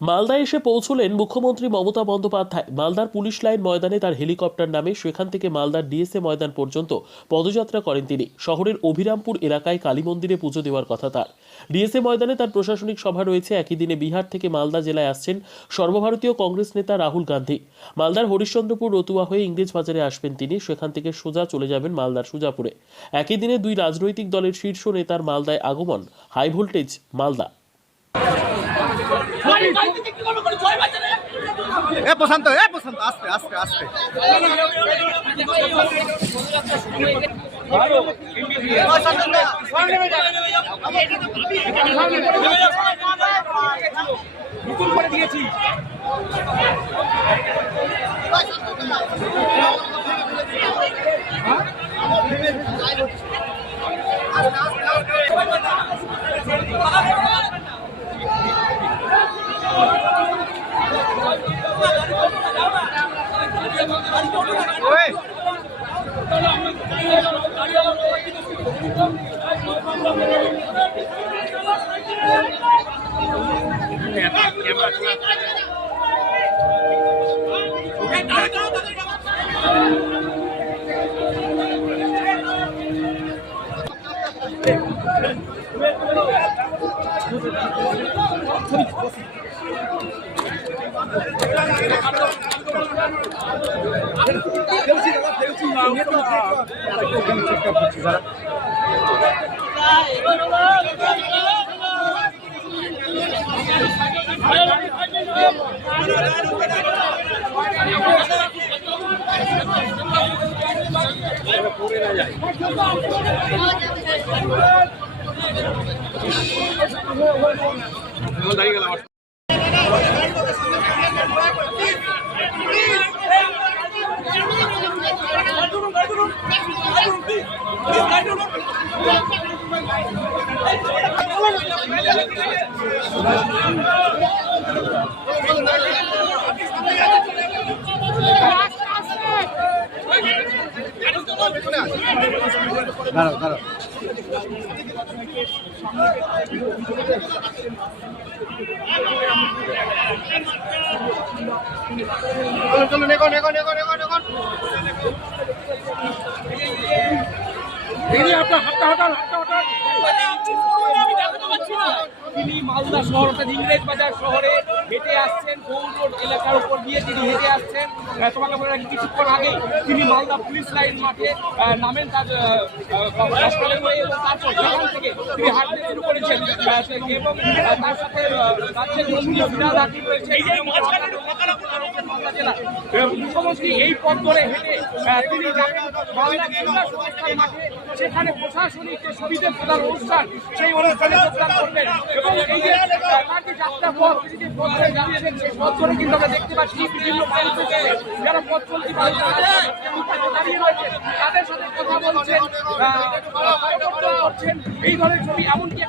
মালদায় এসে পৌঁছলেন মুখ্যমন্ত্রী মমতা বন্দ্যোপাধ্যায়। মালদার পুলিশ লাইন ময়দানে তার হেলিকপ্টার নামে, সেখান থেকে মালদার ডিএসএ ময়দান পর্যন্ত পদযাত্রা করেন তিনি। শহরের অভিরামপুর এলাকায় কালী মন্দিরে পুজো দেওয়ার কথা তার। ডিএসএ ময়দানে তার প্রশাসনিক সভা রয়েছে। একই দিনে বিহার থেকে মালদা জেলায় আসছেন সর্বভারতীয় কংগ্রেস নেতা রাহুল গান্ধী। মালদার হরিশ্চন্দ্রপুর রতুয়া হয়ে ইংরেজ বাজারে আসবেন তিনি, সেখান থেকে সোজা চলে যাবেন মালদার সুজাপুরে। একই দিনে দুই রাজনৈতিক দলের শীর্ষ নেতার মালদায় আগমন। High voltage Malda. প্রশান্ত আস্তে আস্তে আস্তে করে দিয়েছি। চলো নেগো আপনার হাঁটা তিনি মালদা শহর অর্থাৎ ইংরেজ বাজার শহরে হেঁটে আসছেন। গৌর রোড এলাকার উপর দিয়ে তিনি হেঁটে আসছেন। তোমাকে বলে রাখি, কিছুক্ষণ আগে তিনি মালদা পুলিশ লাইন মাঠে নামেন তার হাসপাতালে হয়ে, এবং তারপর সেখান থেকে তিনি হাঁটতে শুরু করেছেন এবং তার সাথে রাজ্যের মন্ত্রী বিরাজ আদি রয়েছে। মালদা জেলা মুখ্যমন্ত্রী এই পথ ধরে হেঁটে তিনি যাবেন মালদা জেলা সংস্থার মাঠে। সেখানে প্রশাসনিক যে সুবিধে প্রদান অনুষ্ঠান, সেই অনুষ্ঠানে যোগদান করবেন। এবং এই যে তার যে যাত্রা পথ, তিনি যে পথ ধরে যাচ্ছেন, সেই পথ ধরে কিন্তু আমরা দেখতে পাচ্ছি বিভিন্ন মানুষ যারা পথ চলতি দাঁড়িয়ে রয়েছেন, তাদের সাথে কথা বলছেন, করছেন। এই ধরনের ছবি এমনকি